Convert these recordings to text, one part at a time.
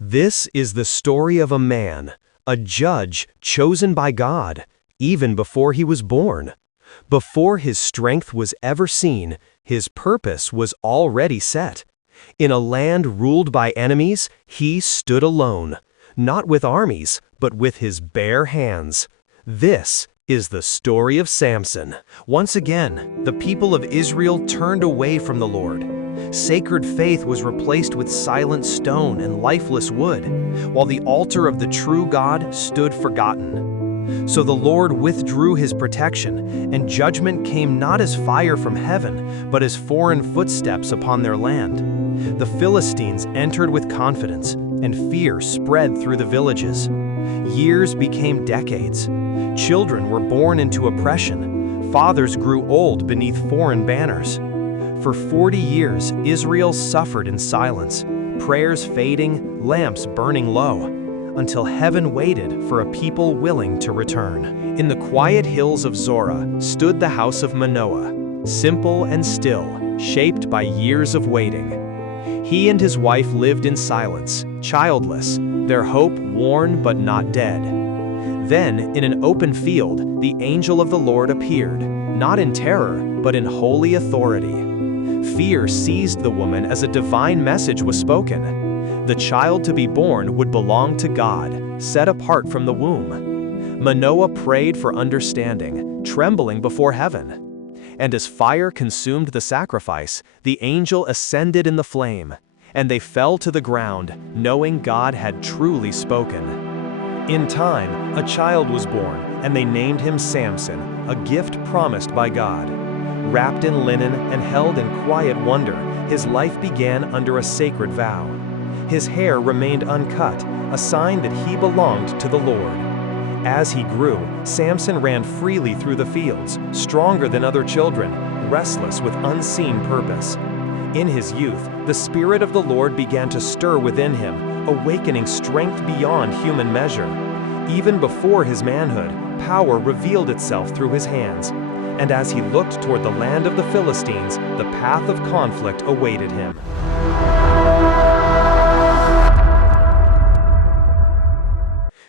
This is the story of a man, a judge chosen by God, even before he was born. Before his strength was ever seen, his purpose was already set. In a land ruled by enemies, he stood alone, not with armies, but with his bare hands. This is the story of Samson. Once again, the people of Israel turned away from the Lord. Sacred faith was replaced with silent stone and lifeless wood, while the altar of the true God stood forgotten. So the Lord withdrew his protection, and judgment came not as fire from heaven, but as foreign footsteps upon their land. The Philistines entered with confidence, and fear spread through the villages. Years became decades. Children were born into oppression. Fathers grew old beneath foreign banners. For 40 years, Israel suffered in silence, prayers fading, lamps burning low, until heaven waited for a people willing to return. In the quiet hills of Zorah stood the house of Manoah, simple and still, shaped by years of waiting. He and his wife lived in silence, childless, their hope worn but not dead. Then, in an open field, the angel of the Lord appeared, not in terror, but in holy authority. Fear seized the woman as a divine message was spoken. The child to be born would belong to God, set apart from the womb. Manoah prayed for understanding, trembling before heaven. And as fire consumed the sacrifice, the angel ascended in the flame, and they fell to the ground, knowing God had truly spoken. In time, a child was born, and they named him Samson, a gift promised by God. Wrapped in linen and held in quiet wonder, his life began under a sacred vow. His hair remained uncut, a sign that he belonged to the Lord. As he grew, Samson ran freely through the fields, stronger than other children, restless with unseen purpose. In his youth, the Spirit of the Lord began to stir within him, awakening strength beyond human measure. Even before his manhood, power revealed itself through his hands. And as he looked toward the land of the Philistines, the path of conflict awaited him.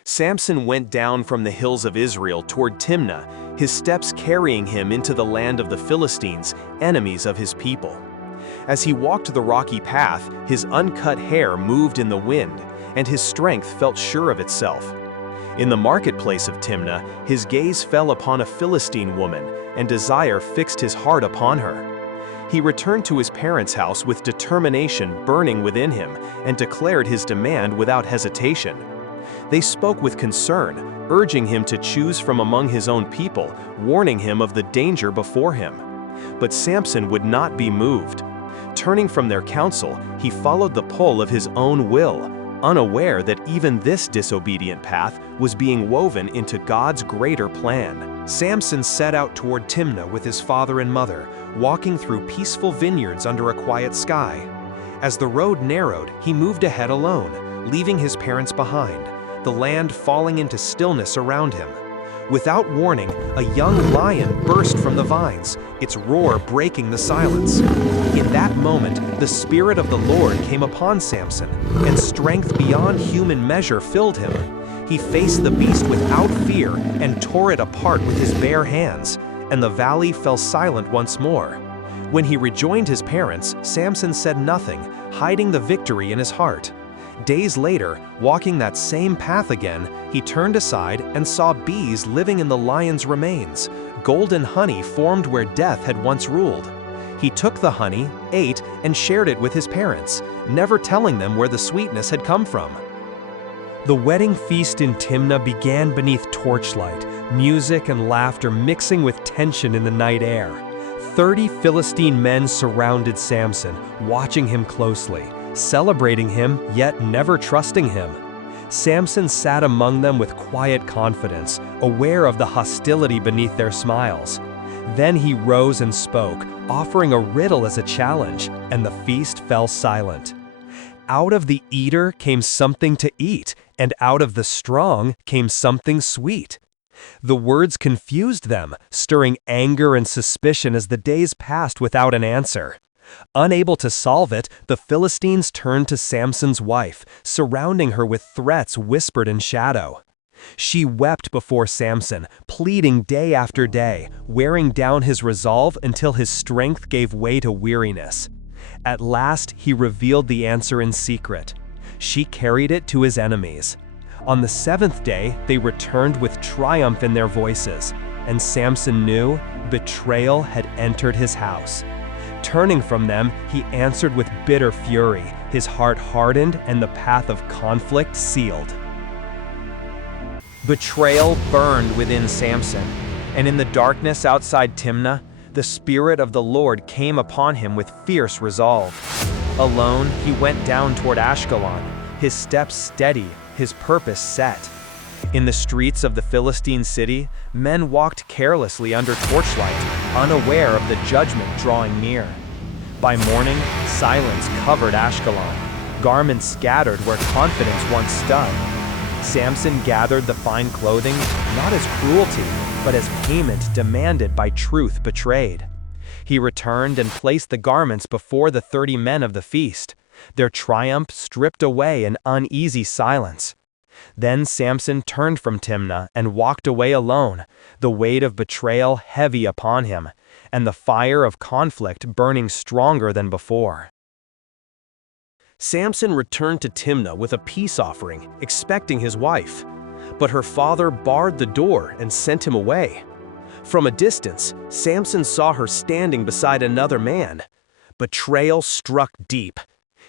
Samson went down from the hills of Israel toward Timnah, his steps carrying him into the land of the Philistines, enemies of his people. As he walked the rocky path, his uncut hair moved in the wind, and his strength felt sure of itself. In the marketplace of Timnah, his gaze fell upon a Philistine woman, and desire fixed his heart upon her. He returned to his parents' house with determination burning within him, and declared his demand without hesitation. They spoke with concern, urging him to choose from among his own people, warning him of the danger before him. But Samson would not be moved. Turning from their counsel, he followed the pull of his own will, unaware that even this disobedient path was being woven into God's greater plan. Samson set out toward Timnah with his father and mother, walking through peaceful vineyards under a quiet sky. As the road narrowed, he moved ahead alone, leaving his parents behind, the land falling into stillness around him. Without warning, a young lion burst from the vines, its roar breaking the silence. In that moment, the Spirit of the Lord came upon Samson, and strength beyond human measure filled him. He faced the beast without fear and tore it apart with his bare hands, and the valley fell silent once more. When he rejoined his parents, Samson said nothing, hiding the victory in his heart. Days later, walking that same path again, he turned aside and saw bees living in the lion's remains. Golden honey formed where death had once ruled. He took the honey, ate, and shared it with his parents, never telling them where the sweetness had come from. The wedding feast in Timnah began beneath torchlight, music and laughter mixing with tension in the night air. 30 Philistine men surrounded Samson, watching him closely, celebrating him, yet never trusting him. Samson sat among them with quiet confidence, aware of the hostility beneath their smiles. Then he rose and spoke, offering a riddle as a challenge, and the feast fell silent. Out of the eater came something to eat, and out of the strong came something sweet. The words confused them, stirring anger and suspicion as the days passed without an answer. Unable to solve it, the Philistines turned to Samson's wife, surrounding her with threats whispered in shadow. She wept before Samson, pleading day after day, wearing down his resolve until his strength gave way to weariness. At last, he revealed the answer in secret. She carried it to his enemies. On the seventh day, they returned with triumph in their voices, and Samson knew betrayal had entered his house. Turning from them, he answered with bitter fury, his heart hardened and the path of conflict sealed. Betrayal burned within Samson, and in the darkness outside Timnah, the Spirit of the Lord came upon him with fierce resolve. Alone, he went down toward Ashkelon, his steps steady, his purpose set. In the streets of the Philistine city, men walked carelessly under torchlight, unaware of the judgment drawing near. By morning, silence covered Ashkelon, garments scattered where confidence once stood. Samson gathered the fine clothing, not as cruelty, but as payment demanded by truth betrayed. He returned and placed the garments before the 30 men of the feast, their triumph stripped away in uneasy silence. Then Samson turned from Timnah and walked away alone, the weight of betrayal heavy upon him, and the fire of conflict burning stronger than before. Samson returned to Timnah with a peace offering, expecting his wife. But her father barred the door and sent him away. From a distance, Samson saw her standing beside another man. Betrayal struck deep.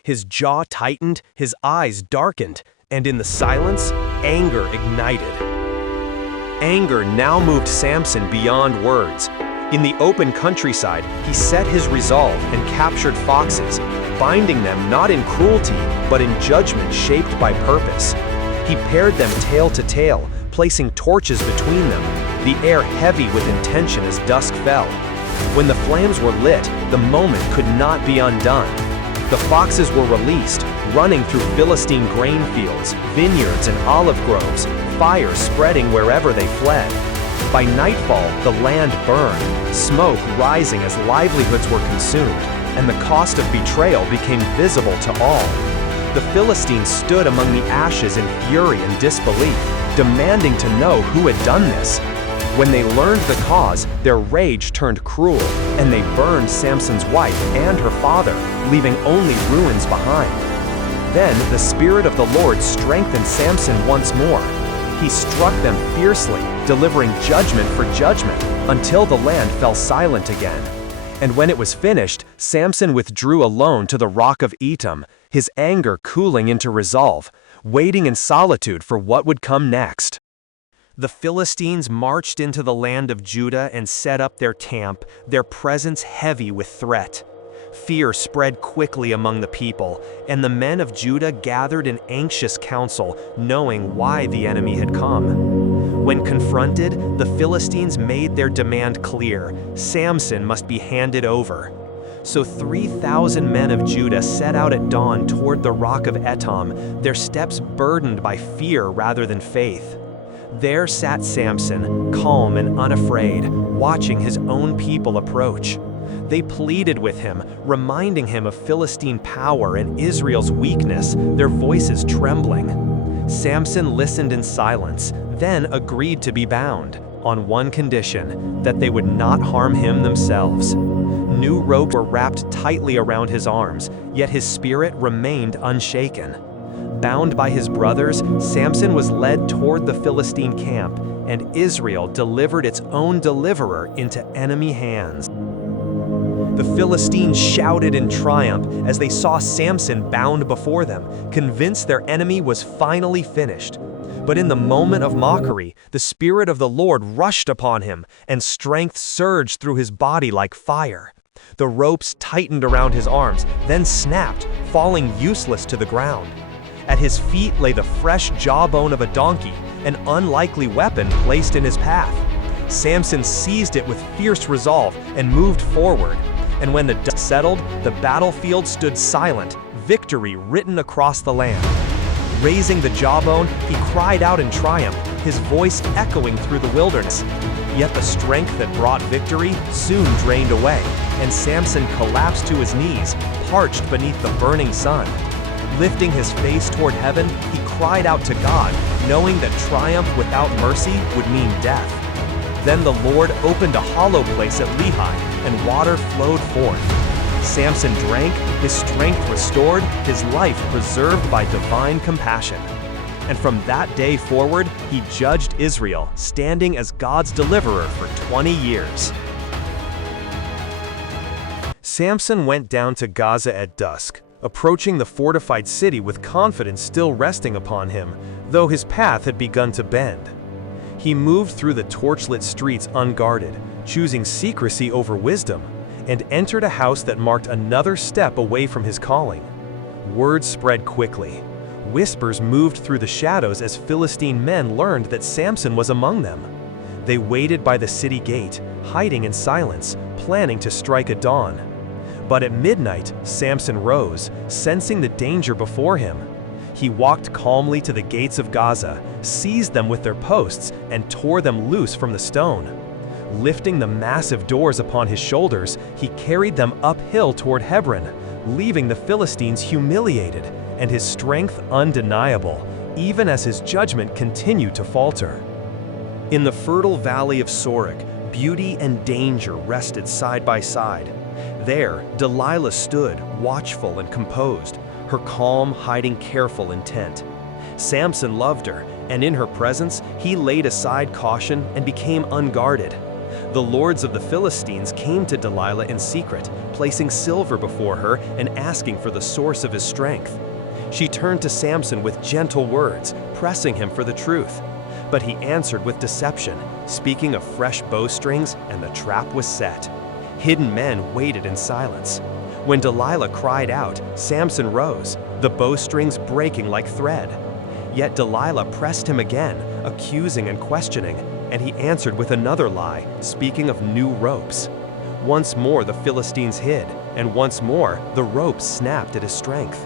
His jaw tightened, his eyes darkened, and in the silence, anger ignited. Anger now moved Samson beyond words. In the open countryside, he set his resolve and captured foxes, binding them not in cruelty, but in judgment shaped by purpose. He paired them tail to tail, placing torches between them, the air heavy with intention as dusk fell. When the flames were lit, the moment could not be undone. The foxes were released, running through Philistine grain fields, vineyards, and olive groves, fire spreading wherever they fled. By nightfall, the land burned, smoke rising as livelihoods were consumed, and the cost of betrayal became visible to all. The Philistines stood among the ashes in fury and disbelief, demanding to know who had done this. When they learned the cause, their rage turned cruel, and they burned Samson's wife and her father, leaving only ruins behind. Then the Spirit of the Lord strengthened Samson once more. He struck them fiercely, delivering judgment for judgment, until the land fell silent again. And when it was finished, Samson withdrew alone to the rock of Etam, his anger cooling into resolve, waiting in solitude for what would come next. The Philistines marched into the land of Judah and set up their camp, their presence heavy with threat. Fear spread quickly among the people, and the men of Judah gathered in anxious council, knowing why the enemy had come. When confronted, the Philistines made their demand clear: Samson must be handed over. So 3,000 men of Judah set out at dawn toward the rock of Etam, their steps burdened by fear rather than faith. There sat Samson, calm and unafraid, watching his own people approach. They pleaded with him, reminding him of Philistine power and Israel's weakness, their voices trembling. Samson listened in silence, then agreed to be bound, on one condition: that they would not harm him themselves. New ropes were wrapped tightly around his arms, yet his spirit remained unshaken. Bound by his brothers, Samson was led toward the Philistine camp, and Israel delivered its own deliverer into enemy hands. The Philistines shouted in triumph as they saw Samson bound before them, convinced their enemy was finally finished. But in the moment of mockery, the Spirit of the Lord rushed upon him, and strength surged through his body like fire. The ropes tightened around his arms, then snapped, falling useless to the ground. At his feet lay the fresh jawbone of a donkey, an unlikely weapon placed in his path. Samson seized it with fierce resolve and moved forward. And when the dust settled, the battlefield stood silent, victory written across the land. Raising the jawbone, he cried out in triumph, his voice echoing through the wilderness. Yet the strength that brought victory soon drained away, and Samson collapsed to his knees, parched beneath the burning sun. Lifting his face toward heaven, he cried out to God, knowing that triumph without mercy would mean death. Then the Lord opened a hollow place at Lehi, and water flowed forth. Samson drank, his strength restored, his life preserved by divine compassion. And from that day forward, he judged Israel, standing as God's deliverer for 20 years. Samson went down to Gaza at dusk, approaching the fortified city with confidence still resting upon him, though his path had begun to bend. He moved through the torchlit streets unguarded, choosing secrecy over wisdom, and entered a house that marked another step away from his calling. Word spread quickly. Whispers moved through the shadows as Philistine men learned that Samson was among them. They waited by the city gate, hiding in silence, planning to strike at dawn. But at midnight, Samson rose, sensing the danger before him. He walked calmly to the gates of Gaza, seized them with their posts, and tore them loose from the stone. Lifting the massive doors upon his shoulders, he carried them uphill toward Hebron, leaving the Philistines humiliated and his strength undeniable, even as his judgment continued to falter. In the fertile valley of Sorek, beauty and danger rested side by side. There, Delilah stood, watchful and composed, her calm hiding careful intent. Samson loved her, and in her presence, he laid aside caution and became unguarded. The lords of the Philistines came to Delilah in secret, placing silver before her and asking for the source of his strength. She turned to Samson with gentle words, pressing him for the truth. But he answered with deception, speaking of fresh bowstrings, and the trap was set. Hidden men waited in silence. When Delilah cried out, Samson rose, the bowstrings breaking like thread. Yet Delilah pressed him again, accusing and questioning, and he answered with another lie, speaking of new ropes. Once more the Philistines hid, and once more the ropes snapped at his strength.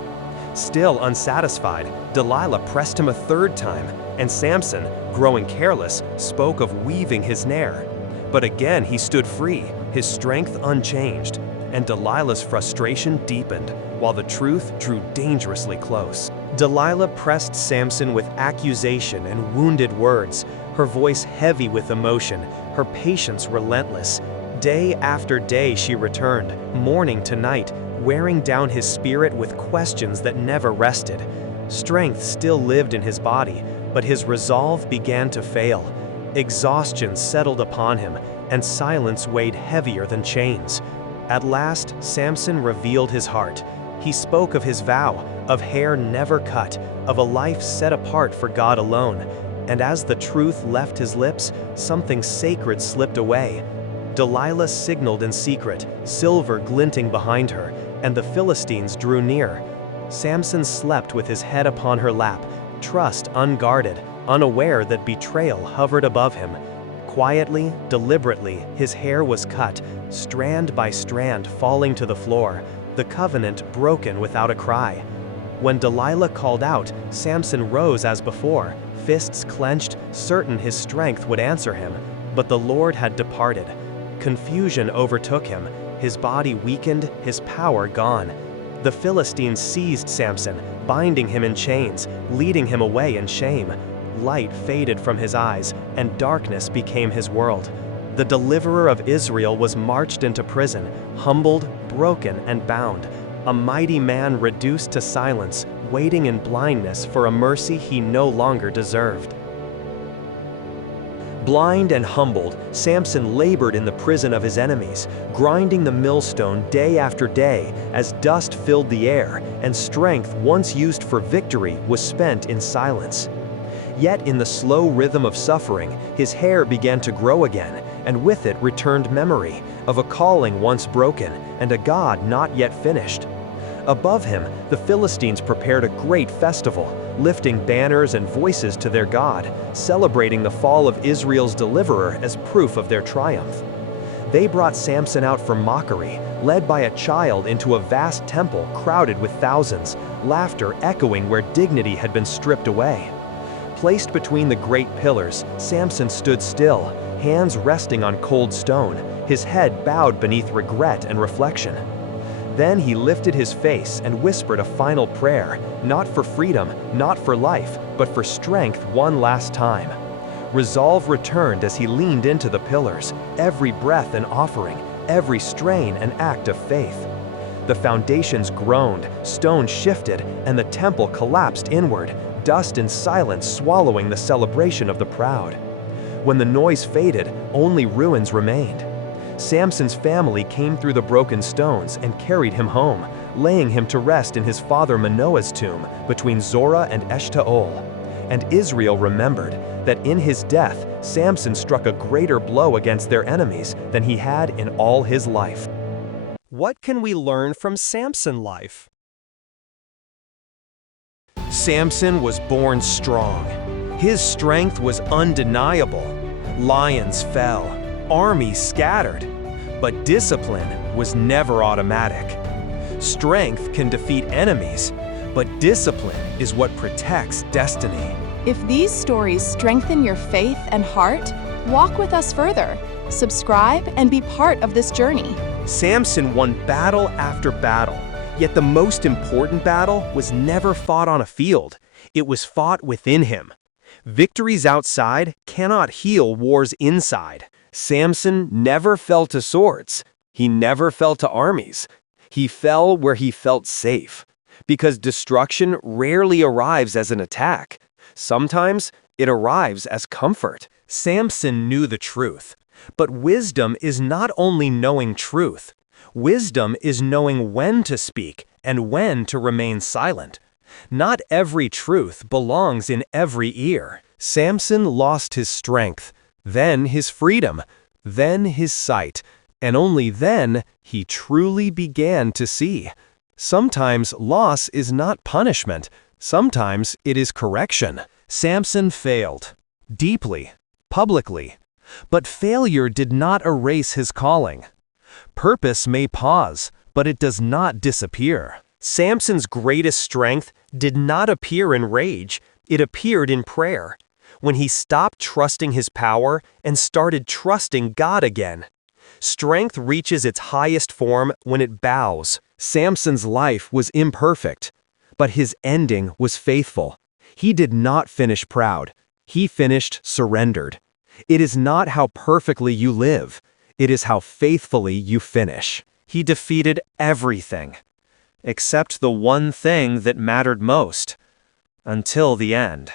Still unsatisfied, Delilah pressed him a third time, and Samson, growing careless, spoke of weaving his snare. But again he stood free, his strength unchanged, and Delilah's frustration deepened, while the truth drew dangerously close. Delilah pressed Samson with accusation and wounded words, her voice heavy with emotion, her patience relentless. Day after day she returned, morning to night, wearing down his spirit with questions that never rested. Strength still lived in his body, but his resolve began to fail. Exhaustion settled upon him, and silence weighed heavier than chains. At last, Samson revealed his heart. He spoke of his vow, of hair never cut, of a life set apart for God alone. And as the truth left his lips, something sacred slipped away. Delilah signaled in secret, silver glinting behind her, and the Philistines drew near. Samson slept with his head upon her lap, trust unguarded, unaware that betrayal hovered above him. Quietly, deliberately, his hair was cut, strand by strand falling to the floor, the covenant broken without a cry. When Delilah called out, Samson rose as before, fists clenched, certain his strength would answer him, but the Lord had departed. Confusion overtook him, his body weakened, his power gone. The Philistines seized Samson, binding him in chains, leading him away in shame. Light faded from his eyes, and darkness became his world. The deliverer of Israel was marched into prison, humbled, broken, and bound. A mighty man reduced to silence, waiting in blindness for a mercy he no longer deserved. Blind and humbled, Samson labored in the prison of his enemies, grinding the millstone day after day as dust filled the air, and strength once used for victory was spent in silence. Yet in the slow rhythm of suffering, his hair began to grow again, and with it returned memory of a calling once broken and a God not yet finished. Above him, the Philistines prepared a great festival, lifting banners and voices to their God, celebrating the fall of Israel's deliverer as proof of their triumph. They brought Samson out for mockery, led by a child into a vast temple crowded with thousands, laughter echoing where dignity had been stripped away. Placed between the great pillars, Samson stood still, hands resting on cold stone, his head bowed beneath regret and reflection. Then he lifted his face and whispered a final prayer, not for freedom, not for life, but for strength one last time. Resolve returned as he leaned into the pillars, every breath an offering, every strain an act of faith. The foundations groaned, stones shifted, and the temple collapsed inward, dust and silence swallowing the celebration of the proud. When the noise faded, only ruins remained. Samson's family came through the broken stones and carried him home, laying him to rest in his father Manoah's tomb between Zorah and Eshtaol. And Israel remembered that in his death, Samson struck a greater blow against their enemies than he had in all his life. What can we learn from Samson's life? Samson was born strong. His strength was undeniable. Lions fell, armies scattered, but discipline was never automatic. Strength can defeat enemies, but discipline is what protects destiny. If these stories strengthen your faith and heart, walk with us further. Subscribe and be part of this journey. Samson won battle after battle, yet the most important battle was never fought on a field. It was fought within him. Victories outside cannot heal wars inside. Samson never fell to swords. He never fell to armies. He fell where he felt safe. Because destruction rarely arrives as an attack. Sometimes it arrives as comfort. Samson knew the truth. But wisdom is not only knowing truth. Wisdom is knowing when to speak and when to remain silent. Not every truth belongs in every ear. Samson lost his strength, then his freedom, then his sight, and only then he truly began to see. Sometimes loss is not punishment. Sometimes it is correction. Samson failed, deeply, publicly. But failure did not erase his calling. Purpose may pause, but it does not disappear. Samson's greatest strength did not appear in rage, it appeared in prayer. When he stopped trusting his power and started trusting God again. Strength reaches its highest form when it bows. Samson's life was imperfect, but his ending was faithful. He did not finish proud. He finished surrendered. It is not how perfectly you live. It is how faithfully you finish. He defeated everything, except the one thing that mattered most, until the end.